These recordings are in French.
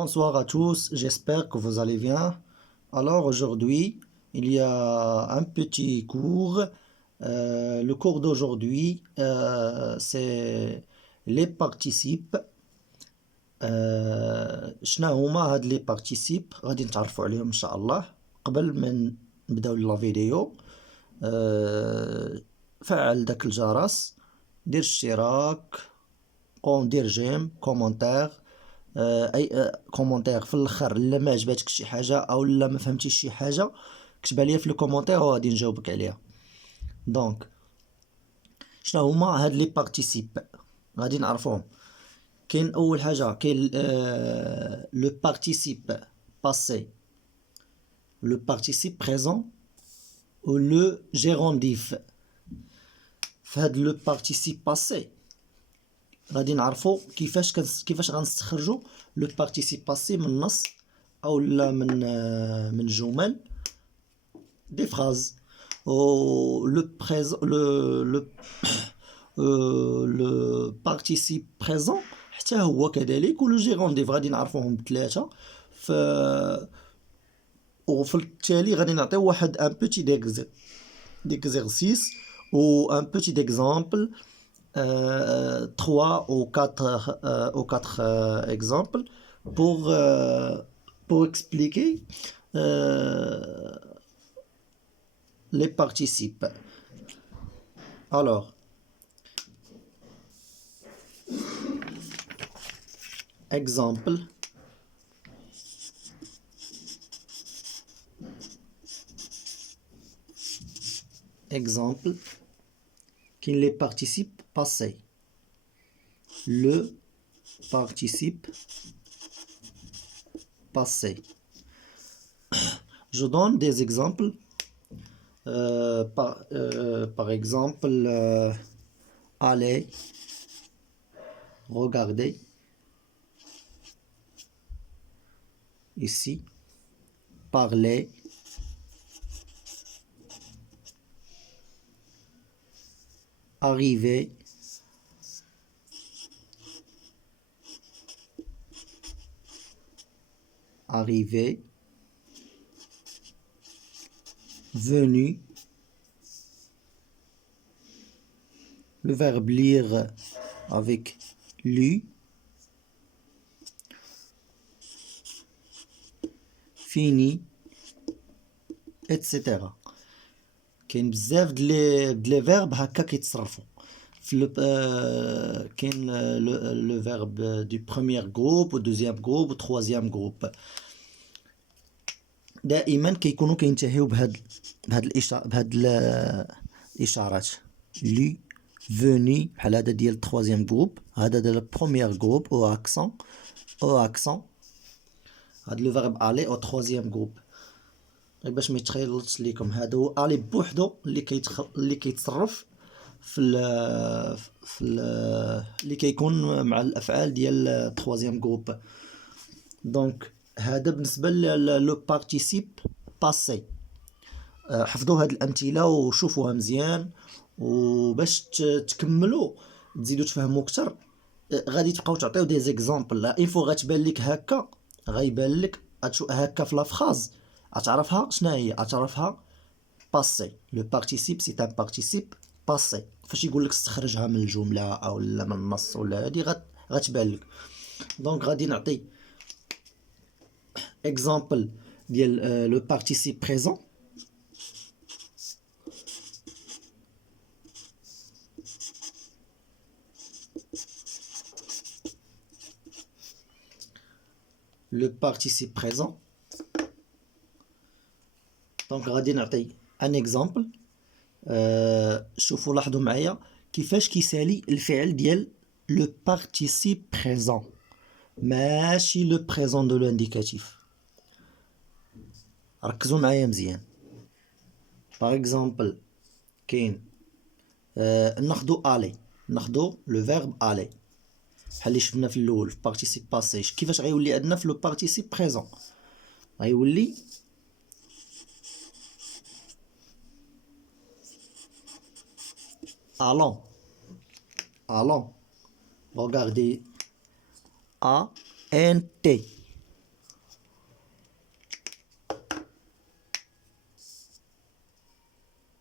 Bonsoir à tous, j'espère que vous allez bien. Alors aujourd'hui, il y a un petit cours. Le cours d'aujourd'hui, c'est les participes. شنو هما هاد لي بارتيسيب غادي نتعرفوا عليهم ان شاء الله. قبل ما نبداو لا فيديو فعل داك الجرس، دير اشتراك، دير جيم، كومونتير، اي كومونتير في الاخر. الا ما عجباتك شي حاجه او لا ما فهمتيش شي حاجه كتبها ليا في الكومونتير وغادي نجاوبك عليها. دونك شنو هما هاد لي بارتيسيب غادي نعرفوهم. كاين اول حاجه كاين لو بارتيسيب باسي، لو بارتيسيب بريزون و لو جيرونديف. فهاد لو بارتيسيب باسي غادي نعرفو كيفاش غنستخرجو لو بارتيسيب باسي من النص او لا من جمل دي فراز. و لو بريزون لو بارتيسيب بريزون حتى هو كذلك، و لو جيرونديف غادي نعرفوهم بثلاثه. وفي التالي غادي نعطيو واحد ان بوتي ديكزيرسيس ou un petit exemple, 3 ou 4 exemples pour expliquer les participes. Alors, exemple. Exemple, qui les participes passés. Le participe passé. Je donne des exemples. Par exemple, aller, regarder. Ici, parler, arriver, arriver, venu, le verbe lire avec lu, fini, etc. كاين بزاف د لي فيرب هكا كيتصرفوا في كاين لو فيرب دو بروميير جروب و دوزيام جروب و تروازيام جروب. دائما كيكونوا كينتهيو بهاد الاشارات لي فوني بحال هذا ديال تروازيام جروب، هذا ديال بروميير جروب او اكسون. هاد لو فيرب الي او تروازيام جروب باش ما يتخيلش ليكم. هذا هو الي بوحدو اللي كيتصرف في اللي كيكون مع الافعال ديال تروازيام جروب. دونك هذا بالنسبه لو بارتيسيب باسي. حفظوا هاد الامثله وشوفوها مزيان، وباش تكملوا تزيدوا تفهموا اكثر غادي تبقاو تعطيو دي زيكزامبل. لا ايفو غتبان لك هكا، غيبان لك هكا في لا فراز غتعرفها شنو هي. غتعرفها باسي. لو بارتيسيب سي ان بارتيسيب باسي. فاش يقول لك استخرجها من الجمله او لا من النص ولا هادي غتبان لك. دونك غادي نعطي اكزامبل ديال لو بارتيسيب بريزون. لو بارتيسيب بريزون. دونك غادي نعطي ان اكزامبل. شوفوا لاحظوا معايا كيفاش كيسالي الفعل ديال لو بارتيسيب بريزون، ماشي لو بريزون دو لانديكاتيف. ركزوا معايا مزيان. باغ اكزامبل كاين ناخدو الي، ناخدو لو فيرب الي بحال اللي شفنا في الاول في بارتيسيب باسي. كيفاش غيولي عندنا في لو بارتيسيب بريزون؟ غيولي allons, allons, regardez, A-N-T,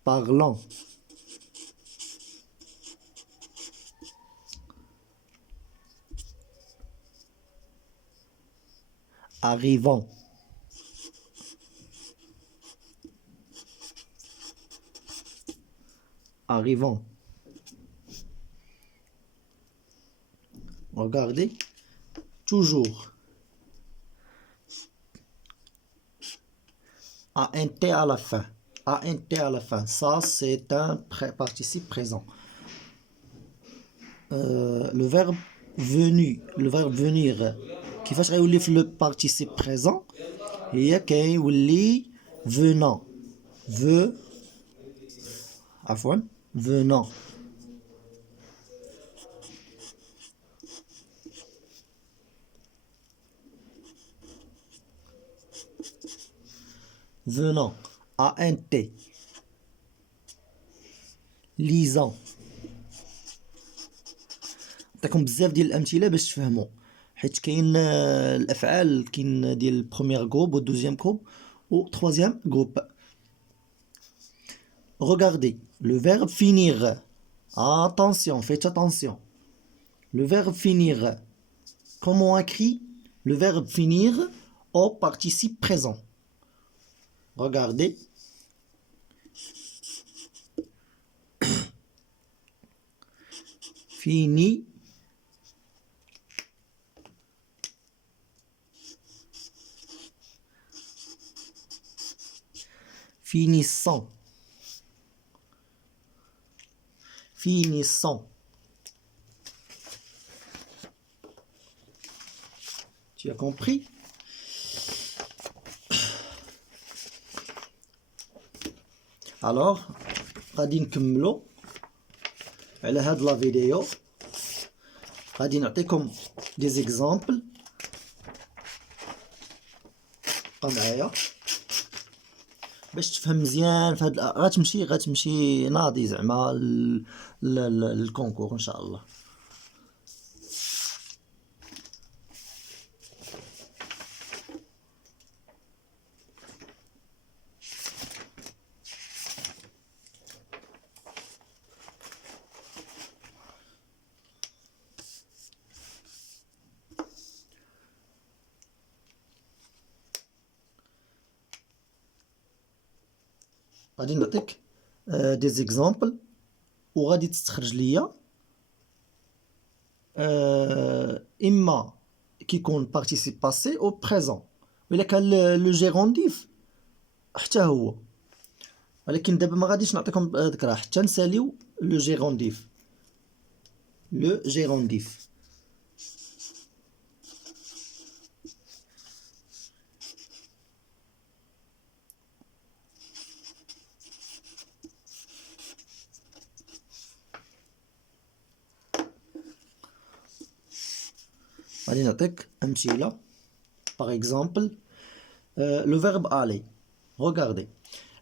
parlant, arrivant, arrivant. Regardez, toujours. A un T à la fin. A un T à la fin. Ça, c'est un participe présent. Le verbe venu, le verbe venir. كيفاش غيولي في le participe présent هي كيولي venant. عفوا venant. Venant à un T. lisant. نعطيكم بزاف ديال الامثله باش تفهموا حيت كاين الافعال كاين ديال البروميير جروب والدوزيام جروب وتروازيام جروب. Regardez le verbe finir. Attention, faites attention. Le verbe finir. Comment on écrit le verbe finir au participe présent? Regardez. Fini. Finissant. Finissant. Tu as compris? Alors, غادي نكملوا على هاد لا فيديو. غادي نعطيكم دي زيكزامبل. بقى معايا باش تفهم مزيان في هاد غتمشي ناضي زعما الكونكور ان شاء الله. غادي نعطيك دي زيكزامبل وغادي تستخرج ليا اما كيكون بارتيسيب باسي او بريزون ولا كان لو جيرونديف حتى هو، ولكن دابا ما غاديش نعطيكم ذكرى حتى نساليو لو جيرونديف. لو جيرونديف غادي نعطيك امثله. par exemple le verbe aller. regardez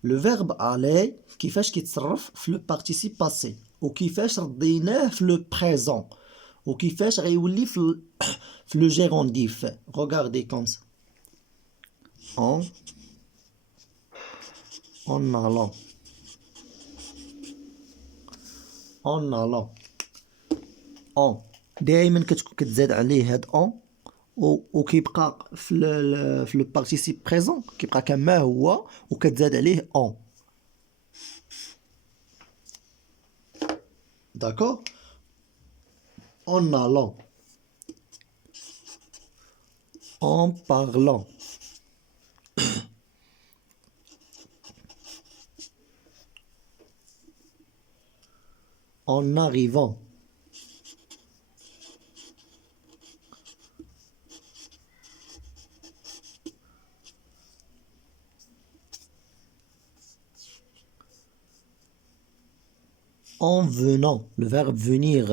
le verbe aller كيفاش كيتصرف في لو بارتيسيب باسي وكيفاش رديناه في لو بريزون وكيفاش غيولي في لو جيرونديف. regardez comme ça en allant en allant en دائما كتزاد عليه هاد اون وكيبقى في لو بارتيسيب بريزون كيبقى كما هو وكتزاد عليه اون. داكور. en allant en parlant en arrivant en venant, le verbe venir.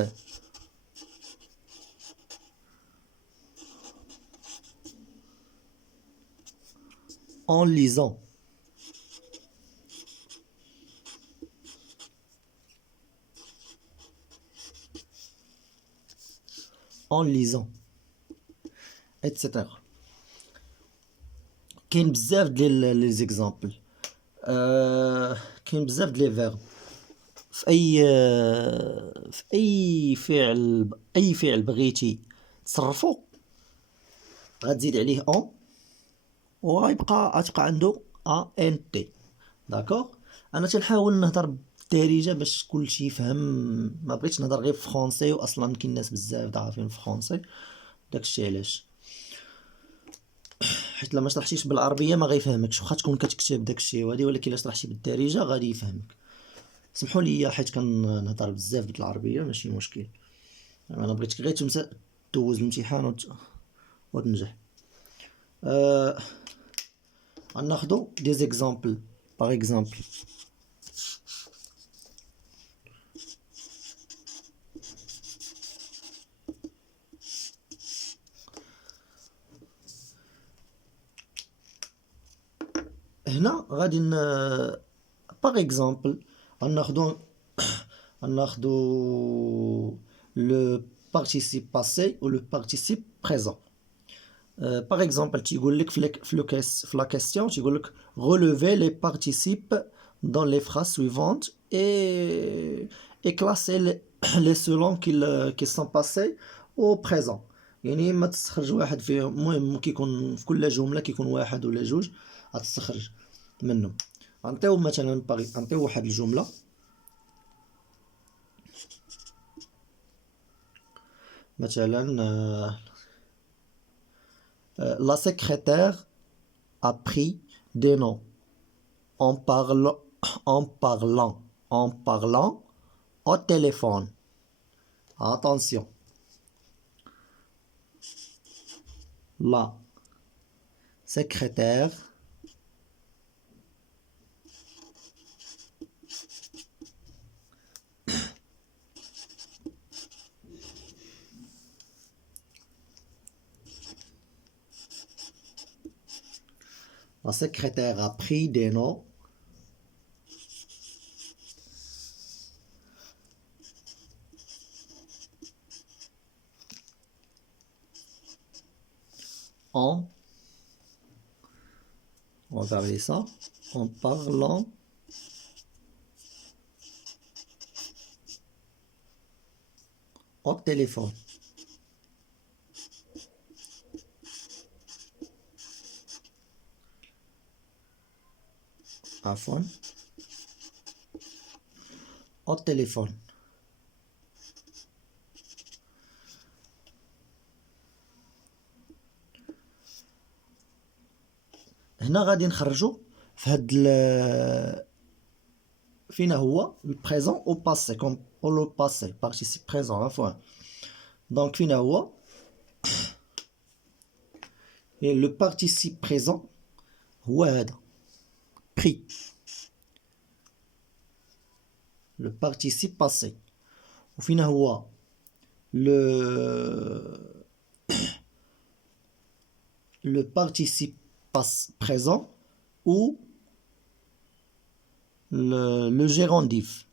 En lisant. En lisant. Etc. كاين بزاف ديال لي زيكزامبل. كاين بزاف د لي فيرب في اي فعل بغيتي تصرفو غتزيد عليه اون وغتبقى عنده ان تي. داكوغ. انا تنحاول نهضر بالدارجه باش كلشي يفهم، ما بغيتش نهضر غير في فرونسي، واصلا كاين ناس بزاف ضعافين في فرونسي، داكشي علاش. حيت لما شرحتيش بالعربيه ما غيفهمكش، واخا تكون كتكتب داكشي وهادي، ولكن الا شرحتي بالدارجه غادي يفهمك. سمحوا لي حيت كنهضر بزاف بالعربيه، ماشي مشكل. انا بغيتك غير دوز الامتحان وتنجح. غناخدو دي زيكزامبل. باغ اكزامبل هنا غادي باغ اكزامبل غناخدو لو participe passé ou le participe présent. Par exemple تيقول لك في la question تيقول لك relever les participes dans les phrases suivantes et classer les selon qu'ils sont passés au présent. يعني ما تستخرج واحد فيهم، المهم كيكون في كل جمله كيكون واحد ولا جوج غتستخرج منهم. غنعطيو مثلا غنعطيو واحد الجمله مثلا la secrétaire a pris des noms en parlant au téléphone. Attention. La secrétaire a pris des noms on va regarder ça, en parlant au téléphone. عفوا au téléphone. هنا غادي نخرجو في هاد فينا هو البريزون او باسي كوم او لو باسي بارتيسيب بريزون عفوا. دونك فينا هو لو بارتيسيب بريزون هو هذا بري. لو بارتيسيب باسي وفينا هو le participe présent ou le gérondif.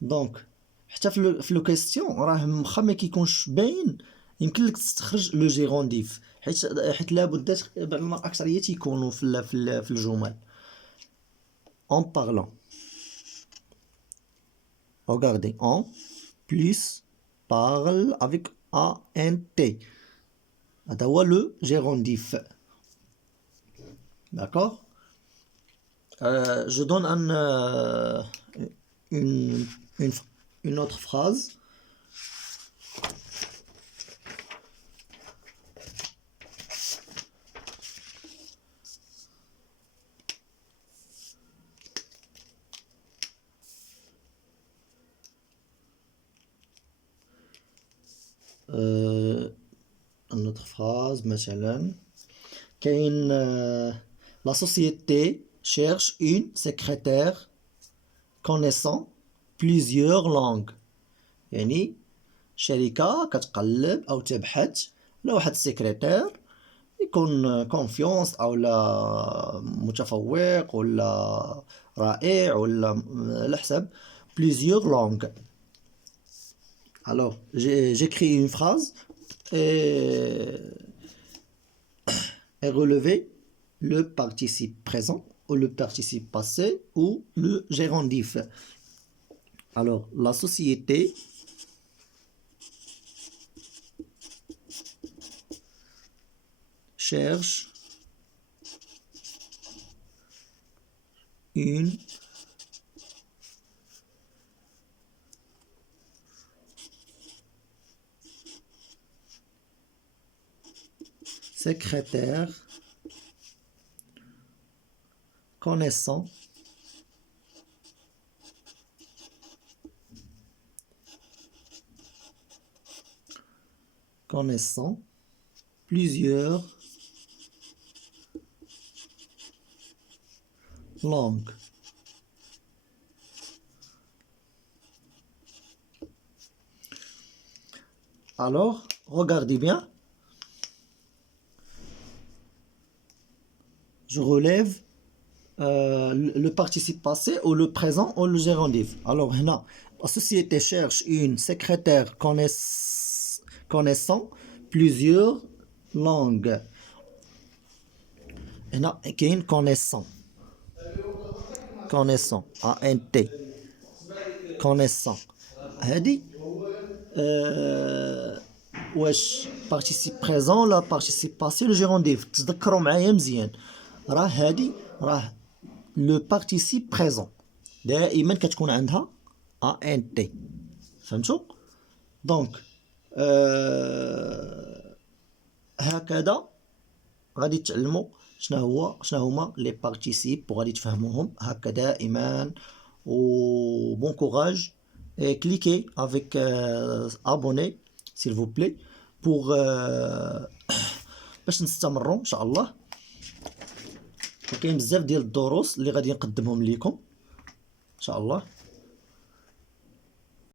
دونك حتى في لو كيستيون راه واخا ما كيكونش باين يمكن لك تستخرج لو جيرونديف، حيت لابد الاكثريه تيكونوا في الجمل en parlant. Regardez, en plus parle avec un T. هذا هو لو جيرونديف. D'accord. Je donne une autre phrase. Une autre phrase مثلا كاين la société cherche une secrétaire connaissant plusieurs langues. يعني شركة كتقلب أو تبحث على واحد السكرتير يكون كونفيونس أو لا متفوق ولا رائع ولا على حسب plusieurs langues. Alors j'écris une phrase et relever le participe présent ou le participe passé ou le gérondif. Alors, la société cherche une secrétaire connaissant plusieurs langues. Alors, regardez bien. Je relève le participe passé ou le présent ou le gérondif. Alors, là, la société cherche une secrétaire connaissant plusieurs langues. هنا كاين connaissant ANT connaissant هادي واش participe présent لا participe passé le gérondif. تذكروا معايا مزيان، راه هادي راه لو participe présent دائما كتكون عندها ANT. فهمتوا؟ دونك هكذا غادي تعلموا شنو هما لي بارتيسيب وغادي تفهموهم هكا دائما. و بون كوراج et cliquez avec abonner s'il vous plaît pour باش نستمروا ان شاء الله. وكاين بزاف ديال الدروس اللي غادي نقدمهم لكم ان شاء الله.